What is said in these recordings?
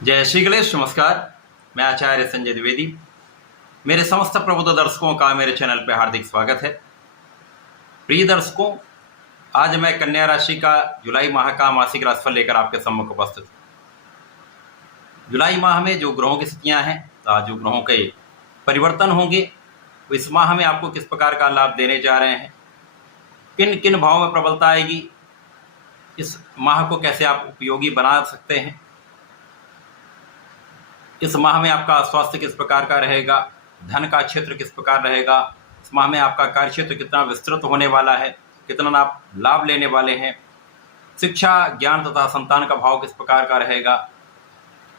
जय श्री गणेश। नमस्कार, मैं आचार्य संजय द्विवेदी। मेरे समस्त प्रबुद्ध दर्शकों का मेरे चैनल पर हार्दिक स्वागत है। प्रिय दर्शकों, आज मैं कन्या राशि का जुलाई माह का मासिक राशिफल लेकर आपके सम्मुख उपस्थित हूँ। जुलाई माह में जो ग्रहों की स्थितियाँ हैं, जो ग्रहों के परिवर्तन होंगे, वो इस माह में आपको किस प्रकार का लाभ देने जा रहे हैं, किन किन भावों में प्रबलता आएगी, इस माह को कैसे आप उपयोगी बना सकते हैं, इस माह में आपका स्वास्थ्य किस प्रकार का रहेगा, धन का क्षेत्र किस प्रकार रहेगा, इस माह में आपका कार्य क्षेत्र कितना विस्तृत होने वाला है, कितना आप लाभ लेने वाले हैं, शिक्षा, ज्ञान तथा संतान का भाव किस प्रकार का रहेगा,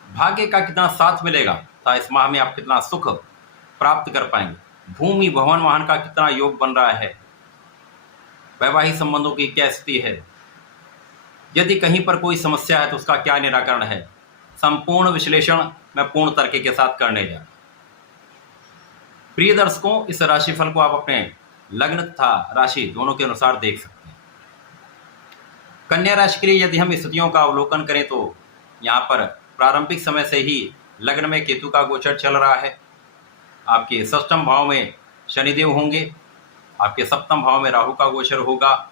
भाग्य का कितना साथ मिलेगा तथा इस माह में आप कितना सुख प्राप्त कर पाएंगे, भूमि भवन वाहन का कितना योग बन रहा है, वैवाहिक संबंधों की क्या स्थिति है, यदि कहीं पर कोई समस्या है तो उसका क्या निराकरण है, संपूर्ण विश्लेषण मैं पूर्ण तर्क के साथ करने जा रहा हूं। प्रिय दर्शकों, इस राशिफल को आप अपने लग्न तथा राशि दोनों के अनुसार देख सकते हैं। कन्या राशि के लिए यदि हम स्थितियों का अवलोकन करें तो यहाँ पर प्रारंभिक समय से ही लग्न में केतु का गोचर चल रहा है। आपके षष्ठम भाव में शनिदेव होंगे, आपके सप्तम भाव में राहु का गोचर होगा,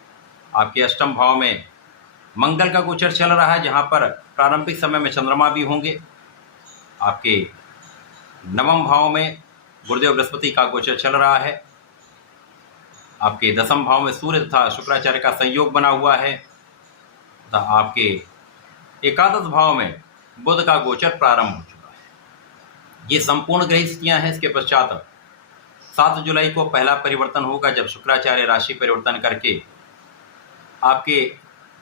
आपके अष्टम भाव में मंगल का गोचर चल रहा है, जहाँ पर प्रारंभिक समय में चंद्रमा भी होंगे। आपके नवम भाव में गुरुदेव बृहस्पति का गोचर चल रहा है। आपके दसम भाव में सूर्य तथा शुक्राचार्य का संयोग बना हुआ है तथा आपके एकादश भाव में बुध का गोचर प्रारंभ हो चुका है। ये संपूर्ण ग्रह स्थितियां हैं। इसके पश्चात 7 जुलाई को पहला परिवर्तन होगा, जब शुक्राचार्य राशि परिवर्तन करके आपके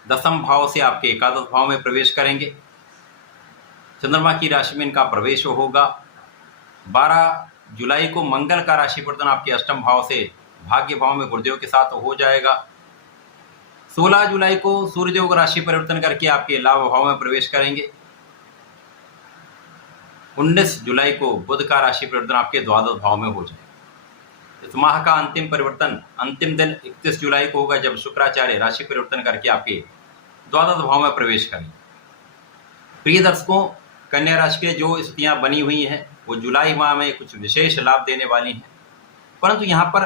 दसम भाव से आपके एकादश भाव में प्रवेश करेंगे। चंद्रमा की राशि में इनका प्रवेश होगा। 12 जुलाई को मंगल का राशि परिवर्तन आपके अष्टम भाव से भाग्य भाव में गुरुदेव के साथ हो जाएगा। 16 जुलाई को सूर्यदेव का राशि परिवर्तन करके आपके लाभ भाव में प्रवेश करेंगे। 19 जुलाई को बुध का राशि परिवर्तन आपके द्वादश भाव में हो जाएगा। इस माह का अंतिम परिवर्तन अंतिम दिन 31 जुलाई को होगा, जब शुक्राचार्य राशि परिवर्तन करके आपके द्वादश भाव में प्रवेश करेंगे। प्रिय दर्शकों, कन्या राशि के जो स्थितियां बनी हुई हैं वो जुलाई माह में कुछ विशेष लाभ देने वाली हैं, परंतु यहाँ पर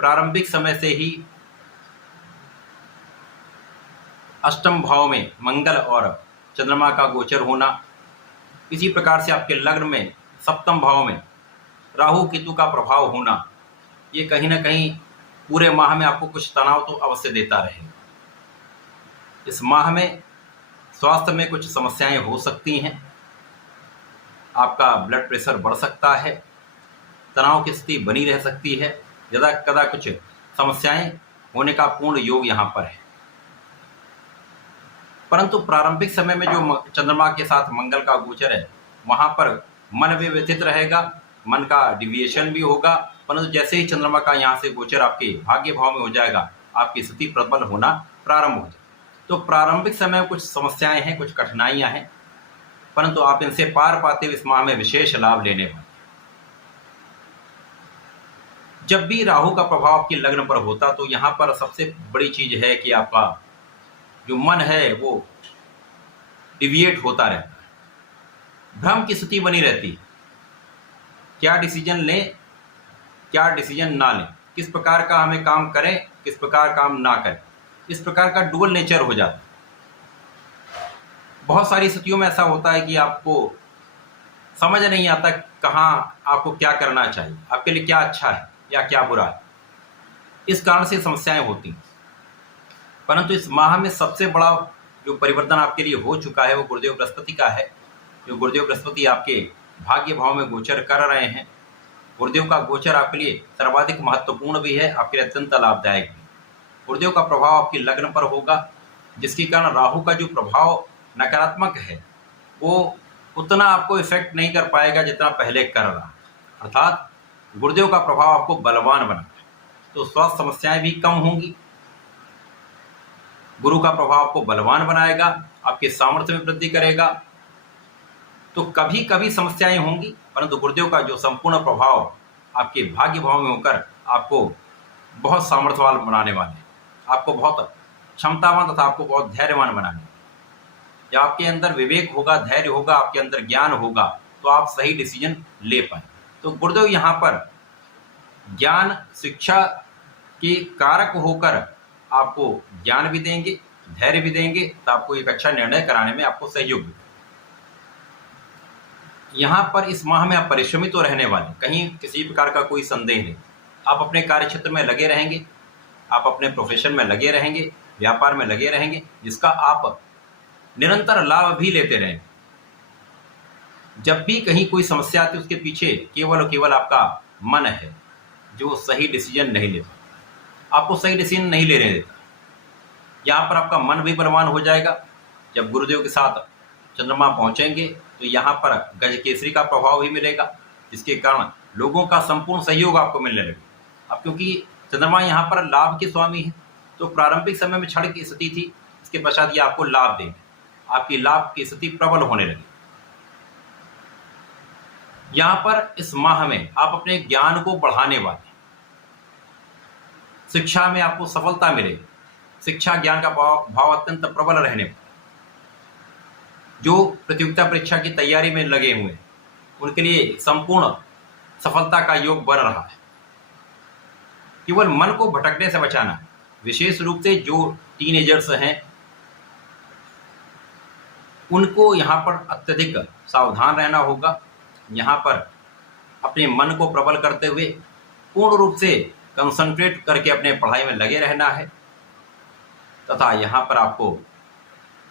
प्रारंभिक समय से ही अष्टम भाव में मंगल और चंद्रमा का गोचर होना, इसी प्रकार से आपके लग्न में सप्तम भाव में राहु केतु का प्रभाव होना, ये कहीं ना कहीं पूरे माह में आपको कुछ तनाव तो अवश्य देता रहेगा। इस माह में स्वास्थ्य में कुछ समस्याएं हो सकती हैं। आपका ब्लड प्रेशर बढ़ सकता है, तनाव की स्थिति बनी रह सकती है, यदा कदा कुछ समस्याएं होने का पूर्ण योग यहाँ पर है। परंतु प्रारंभिक समय में जो चंद्रमा के साथ मंगल का गोचर है, वहाँ पर मन भी व्यथित रहेगा, मन का डिविएशन भी होगा, परंतु जैसे ही चंद्रमा का यहाँ से गोचर आपके भाग्य भाव में हो जाएगा, आपकी स्थिति प्रबल होना प्रारंभ हो जाएगी। तो प्रारंभिक समय में कुछ समस्याएं हैं, कुछ कठिनाइयां हैं, परंतु आप इनसे पार पाते हुए इस माह में विशेष लाभ लेने वाले। जब भी राहु का प्रभाव आपके लग्न पर होता तो यहाँ पर सबसे बड़ी चीज है कि आपका जो मन है वो डिविएट होता रहता है, भ्रम की स्थिति बनी रहती है। क्या डिसीजन लें, क्या डिसीजन ना लें, किस प्रकार का हमें काम करें, किस प्रकार काम ना करें, इस प्रकार का डुअल नेचर हो जाता है। बहुत सारी स्थितियों में ऐसा होता है कि आपको समझ नहीं आता कहाँ आपको क्या करना चाहिए, आपके लिए क्या अच्छा है या क्या बुरा है। इस कारण से समस्याएं होती हैं। परंतु इस माह में सबसे बड़ा जो परिवर्तन आपके लिए हो चुका है वो गुरुदेव बृहस्पति का है। जो गुरुदेव बृहस्पति आपके भाग्य भाव में गोचर कर रहे हैं। गुरुदेव का गोचर आपके लिए सर्वाधिक महत्वपूर्ण भी है, आपके लिए अत्यंत लाभदायक भी। गुरुदेव का प्रभाव आपके लग्न पर होगा, जिसके कारण राहु का जो प्रभाव नकारात्मक है वो उतना आपको इफेक्ट नहीं कर पाएगा जितना पहले कर रहा है। अर्थात गुरुदेव का प्रभाव आपको बलवान बनाता है, तो स्वास्थ्य समस्याएं भी कम होंगी। गुरु का प्रभाव आपको बलवान बनाएगा, आपके सामर्थ्य में वृद्धि करेगा। तो कभी कभी समस्याएं होंगी, परंतु गुरुदेव का जो संपूर्ण प्रभाव आपके भाग्य भाव में होकर आपको बहुत सामर्थ्यवान बनाने वाले, आपको बहुत क्षमतावान तथा आपको बहुत धैर्यवान बनाने। जब आपके अंदर विवेक होगा, धैर्य होगा, आपके अंदर ज्ञान होगा, तो आप सही डिसीजन ले पाए। तो गुरुदेव यहाँ पर ज्ञान शिक्षा के कारक होकर आपको ज्ञान भी देंगे, धैर्य भी देंगे, तो आपको एक अच्छा निर्णय कराने में आपको सहयोग भी। यहाँ पर इस माह में आप परिश्रमी तो रहने वाले, कहीं किसी प्रकार का कोई संदेह नहीं। आप अपने कार्य क्षेत्र में लगे रहेंगे, आप अपने प्रोफेशन में लगे रहेंगे, व्यापार में लगे रहेंगे, जिसका आप निरंतर लाभ भी लेते रहेंगे। जब भी कहीं कोई समस्या आती है, उसके पीछे केवल और केवल आपका मन है जो सही डिसीजन नहीं लेता, आपको सही डिसीजन नहीं लेने देता। यहाँ पर आपका मन भी बलवान हो जाएगा। जब गुरुदेव के साथ चंद्रमा पहुंचेंगे तो यहाँ पर गज केसरी का प्रभाव भी मिलेगा, जिसके कारण लोगों का संपूर्ण सहयोग आपको मिलने लगेगा। अब क्योंकि चंद्रमा यहाँ पर लाभ के स्वामी है, तो प्रारंभिक समय में क्षण की स्थिति थी, इसके पश्चात ये आपको लाभ देंगे, आपकी लाभ की स्थिति प्रबल होने लगी। यहाँ पर इस माह में आप अपने ज्ञान को बढ़ाने वाले, शिक्षा में आपको सफलता मिलेगी, शिक्षा ज्ञान का भाव अत्यंत प्रबल रहने पर जो प्रतियोगिता परीक्षा की तैयारी में लगे हुए हैं उनके लिए संपूर्ण सफलता का योग बन रहा है। केवल मन को भटकने से बचाना है। विशेष रूप से जो टीनेजर्स हैं उनको यहाँ पर अत्यधिक सावधान रहना होगा। यहाँ पर अपने मन को प्रबल करते हुए पूर्ण रूप से कंसंट्रेट करके अपने पढ़ाई में लगे रहना है, तथा यहाँ पर आपको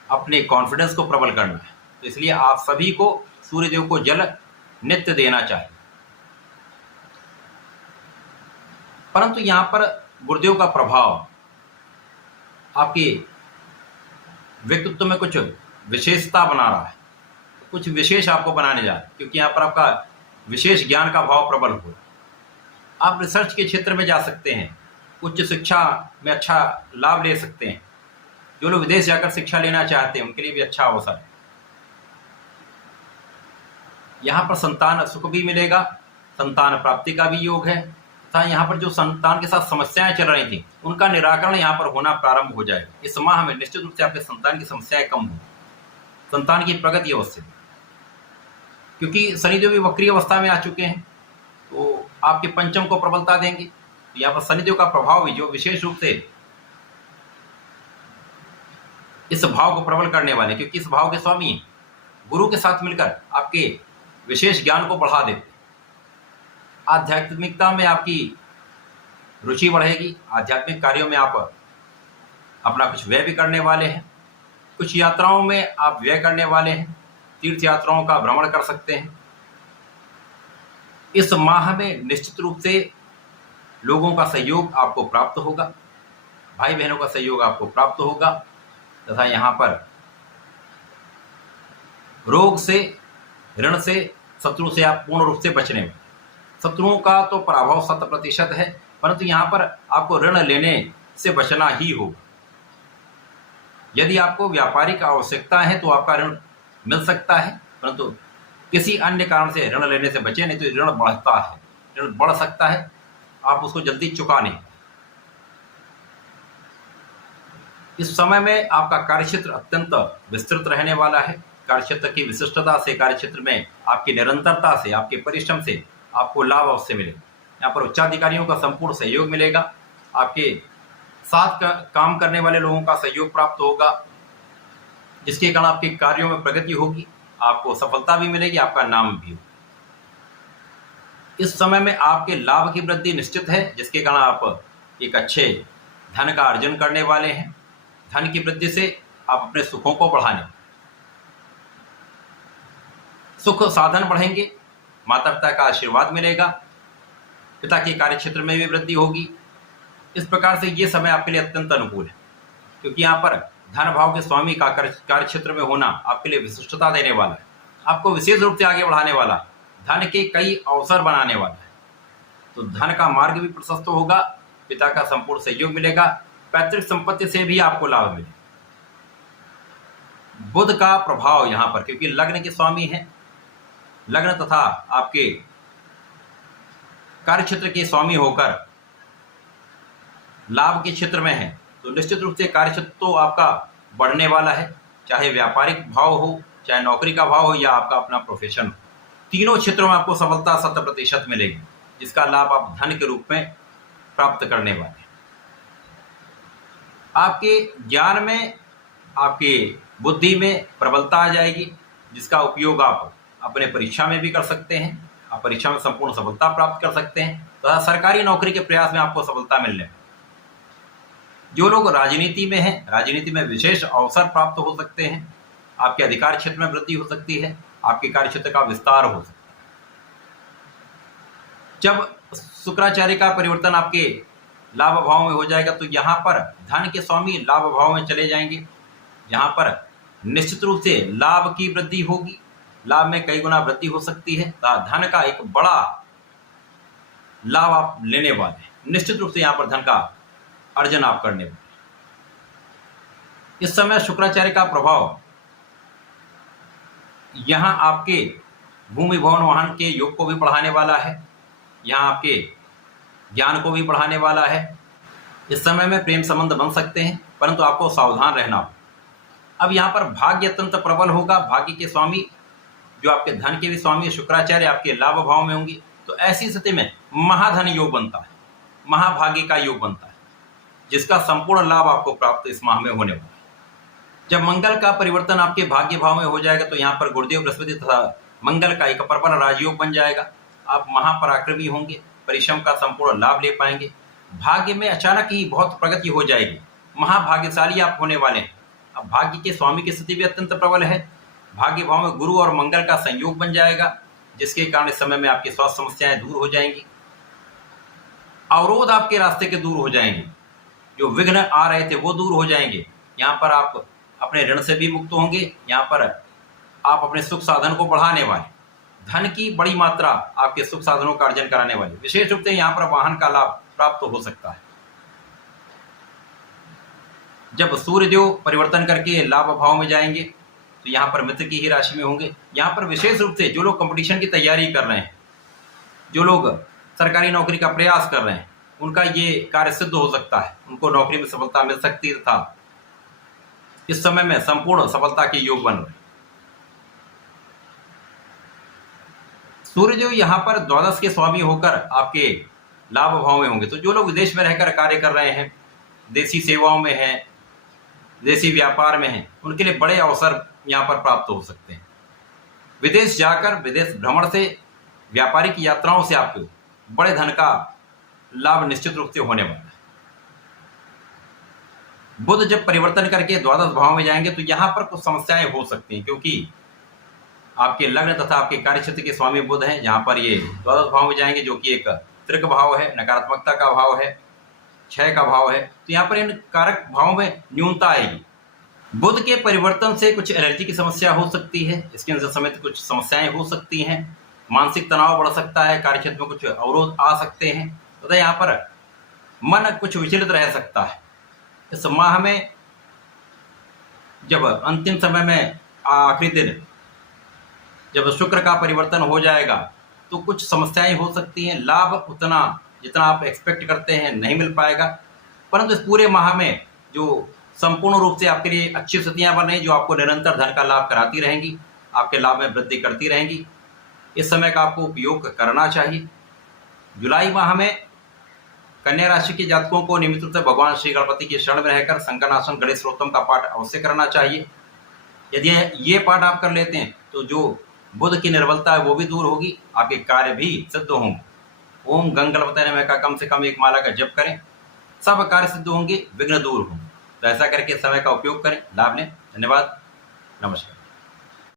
अपने कॉन्फिडेंस को प्रबल करना है। तो इसलिए आप सभी को सूर्यदेव को जल नित्य देना चाहिए। परंतु यहाँ पर गुरुदेव का प्रभाव आपके व्यक्तित्व में कुछ विशेषता बना रहा है, कुछ विशेष आपको बनाने जा रहा है, क्योंकि यहाँ पर आपका विशेष ज्ञान का भाव प्रबल हो। आप रिसर्च के क्षेत्र में जा सकते हैं, उच्च शिक्षा में अच्छा लाभ ले सकते हैं। जो लोग विदेश जाकर शिक्षा लेना चाहते हैं उनके लिए भी अच्छा अवसर है। यहाँ पर संतान सुख भी मिलेगा, संतान प्राप्ति का भी योग है, तथा यहाँ पर जो संतान के साथ समस्याएं चल रही थी उनका निराकरण यहाँ पर होना प्रारंभ हो जाएगा। इस माह में निश्चित रूप से आपके संतान की समस्याएं कम होंगी, संतान की प्रगति अवश्य, क्योंकि शनिदेव भी वक्री अवस्था में आ चुके हैं, तो आपके पंचम को प्रबलता देंगे। तो यहाँ पर शनिदेव का प्रभाव भी जो विशेष रूप से इस भाव को प्रबल करने वाले, क्योंकि इस भाव के स्वामी गुरु के साथ मिलकर आपके विशेष ज्ञान को बढ़ा देते। आध्यात्मिकता में आपकी रुचि बढ़ेगी, आध्यात्मिक कार्यों में आप अपना कुछ व्यय भी करने वाले हैं, कुछ यात्राओं में आप व्यय करने वाले हैं, तीर्थ यात्राओं का भ्रमण कर सकते हैं। इस माह में निश्चित रूप से लोगों का सहयोग आपको प्राप्त होगा, भाई बहनों का सहयोग आपको प्राप्त होगा, तथा यहाँ पर रोग से, ऋण से, शत्रु से आप पूर्ण रूप से बचने में। शत्रुओं का तो पराभव 100% है, परंतु यहाँ पर आपको ऋण लेने से बचना ही होगा। यदि आपको व्यापारिक आवश्यकता है तो आपका ऋण मिल सकता है, परंतु किसी अन्य कारण से ऋण लेने से बचे, नहीं तो ऋण बढ़ता है, ऋण बढ़ सकता है, आप उसको जल्दी चुका नहीं। इस समय में आपका कार्यक्षेत्र अत्यंत विस्तृत रहने वाला है। कार्यक्षेत्र की विशिष्टता से, कार्यक्षेत्र में आपकी निरंतरता से, आपके परिश्रम से आपको लाभ अवश्य मिलेगा। यहाँ पर उच्चाधिकारियों का संपूर्ण सहयोग मिलेगा, आपके साथ काम करने वाले लोगों का सहयोग प्राप्त होगा, जिसके कारण आपके कार्यों में प्रगति होगी, आपको सफलता भी मिलेगी, आपका नाम भी होगा। इस समय में आपके लाभ की वृद्धि निश्चित है, जिसके कारण आप एक अच्छे धन का अर्जन करने वाले हैं। धन की वृद्धि से आप अपने सुखों को बढ़ाने, सुख साधन बढ़ेंगे, माता पिता का आशीर्वाद मिलेगा, पिता के कार्य क्षेत्र में भी वृद्धि होगी। इस प्रकार से ये समय आपके लिए अत्यंत अनुकूल है, क्योंकि यहाँ पर धन भाव के स्वामी का कार्य क्षेत्र में होना आपके लिए विशिष्टता देने वाला है, आपको विशेष रूप से आगे बढ़ाने वाला है, धन के कई अवसर बनाने वाला है। तो धन का मार्ग भी प्रशस्त होगा, पिता का संपूर्ण सहयोग मिलेगा, पैतृक संपत्ति से भी आपको लाभ मिलेगा। बुध का प्रभाव यहाँ पर, क्योंकि लग्न के स्वामी है, लग्न तथा आपके कार्य क्षेत्र के स्वामी होकर लाभ के क्षेत्र में है, तो निश्चित रूप से कार्य क्षेत्र तो आपका बढ़ने वाला है, चाहे व्यापारिक भाव हो, चाहे नौकरी का भाव हो, या आपका अपना प्रोफेशन हो, तीनों क्षेत्रों में आपको सफलता 100% मिलेगी, जिसका लाभ आप धन के रूप में प्राप्त करने वाले हैं। आपके ज्ञान में, आपके बुद्धि में प्रबलता आ जाएगी, जिसका उपयोग आप अपने परीक्षा में भी कर सकते हैं। आप परीक्षा में संपूर्ण सफलता प्राप्त कर सकते हैं तथा सरकारी नौकरी के प्रयास में आपको सफलता मिलने वाली। जो लोग राजनीति में हैं, राजनीति में विशेष अवसर प्राप्त हो सकते हैं, आपके अधिकार क्षेत्र में वृद्धि हो सकती है, आपके कार्य क्षेत्र का विस्तार हो सकता है। जब शुक्राचार्य का परिवर्तन आपके लाभ भाव में हो जाएगा तो यहाँ पर धन के स्वामी लाभ भाव में चले जाएंगे। यहाँ पर निश्चित रूप से लाभ की वृद्धि होगी, लाभ में कई गुना वृद्धि हो सकती है तथा धन का एक बड़ा लाभ आप लेने वाले हैं। निश्चित रूप से यहाँ पर धन का अर्जन आप करने वाले। इस समय शुक्राचार्य का प्रभाव यहाँ आपके भूमि भवन वाहन के योग को भी बढ़ाने वाला है, यहाँ आपके ज्ञान को भी बढ़ाने वाला है। इस समय में प्रेम संबंध बन सकते हैं, परंतु आपको सावधान रहना होगा। अब यहाँ पर भाग्य अत्यंत प्रबल होगा। भाग्य के स्वामी जो आपके धन के भी स्वामी शुक्राचार्य आपके लाभ भाव में होंगे, तो ऐसी स्थिति में महाधन योग बनता है, महाभाग्य का योग बनता है, जिसका संपूर्ण लाभ आपको प्राप्त इस माह में होने वाला है। जब मंगल का परिवर्तन आपके भाग्य भाव में हो जाएगा तो यहाँ पर गुरुदेव बृहस्पति तथा मंगल का एक प्रबल राजयोग बन जाएगा। आप महापराक्रमी होंगे, परिश्रम का संपूर्ण लाभ ले पाएंगे, भाग्य में अचानक ही बहुत प्रगति हो जाएगी, महाभाग्यशाली आप होने वाले हैं। अब भाग्य के स्वामी की स्थिति भी अत्यंत प्रबल है, भाग्य भाव में गुरु और मंगल का संयोग बन जाएगा, जिसके कारण इस समय में आपकी स्वास्थ्य समस्याएं दूर हो जाएंगी, अवरोध आपके रास्ते के दूर हो जाएंगे, जो विघ्न आ रहे थे वो दूर हो जाएंगे। यहाँ पर आप अपने ऋण से भी मुक्त होंगे, यहाँ पर आप अपने सुख साधन को बढ़ाने वाले, धन की बड़ी मात्रा आपके सुख साधनों का अर्जन कराने वाले, विशेष रूप से यहाँ पर वाहन का लाभ प्राप्त हो सकता है। जब सूर्यदेव परिवर्तन करके लाभ भाव में जाएंगे तो यहाँ पर मित्र की ही राशि में होंगे। यहाँ पर विशेष रूप से जो लोग कंपटीशन की तैयारी कर रहे हैं, जो लोग सरकारी नौकरी का प्रयास कर रहे हैं, उनका ये कार्य सिद्ध हो सकता है, उनको नौकरी में सफलता मिल सकती है तथा इस समय में संपूर्ण सफलता के योग बन रहे। सूर्यदेव यहाँ पर द्वादश के स्वामी होकर आपके लाभ भाव में होंगे, तो जो लोग विदेश में रहकर कार्य कर रहे हैं, देसी सेवाओं में हैं, देसी व्यापार में हैं, उनके लिए बड़े अवसर यहाँ पर प्राप्त हो सकते हैं। विदेश जाकर विदेश भ्रमण से, व्यापारिक यात्राओं से आपको बड़े धन का लाभ निश्चित रूप से होने वाला है। बुध जब परिवर्तन करके द्वादश भाव में जाएंगे तो यहाँ पर कुछ समस्याएं हो सकती हैं, क्योंकि आपके लग्न तथा आपके कार्य क्षेत्र के स्वामी बुध हैं। जहाँ पर ये द्वादश भाव में जाएंगे, जो कि एक त्रिक भाव है, नकारात्मकता का भाव है, क्षय का भाव है, तो यहाँ पर इन कारक भावों में न्यूनता आएगी। बुध के परिवर्तन से कुछ एलर्जी की समस्या हो सकती है, स्किन से समेत कुछ समस्याएं हो सकती हैं, मानसिक तनाव बढ़ सकता है, कार्य क्षेत्र में कुछ अवरोध आ सकते हैं, तो यहाँ पर मन कुछ विचलित रह सकता है। इस माह में जब अंतिम समय में आखिरी दिन जब शुक्र का परिवर्तन हो जाएगा तो कुछ समस्याएं हो सकती हैं। लाभ उतना जितना आप एक्सपेक्ट करते हैं नहीं मिल पाएगा, परंतु इस पूरे माह में जो संपूर्ण रूप से आपके लिए अच्छी स्थितियां बन रही, जो आपको निरंतर धन का लाभ कराती रहेंगी, आपके लाभ में वृद्धि करती रहेंगी, इस समय का आपको उपयोग करना चाहिए। जुलाई माह में कन्या राशि के जातकों को नियमित रूप से भगवान श्री गणपति के शरण में रहकर संकटनाशन गणेश स्तोत्रम का पाठ अवश्य करना चाहिए। यदि ये पाठ आप कर लेते हैं तो जो बुध की निर्बलता है वो भी दूर होगी, आपके कार्य भी सिद्ध होंगे। ओम गंगणपतये नमः का कम से कम एक माला का जप करें, सब कार्य सिद्ध होंगे, विघ्न दूर होंगे। तो ऐसा करके समय का उपयोग करें, लाभ लें। धन्यवाद, नमस्कार।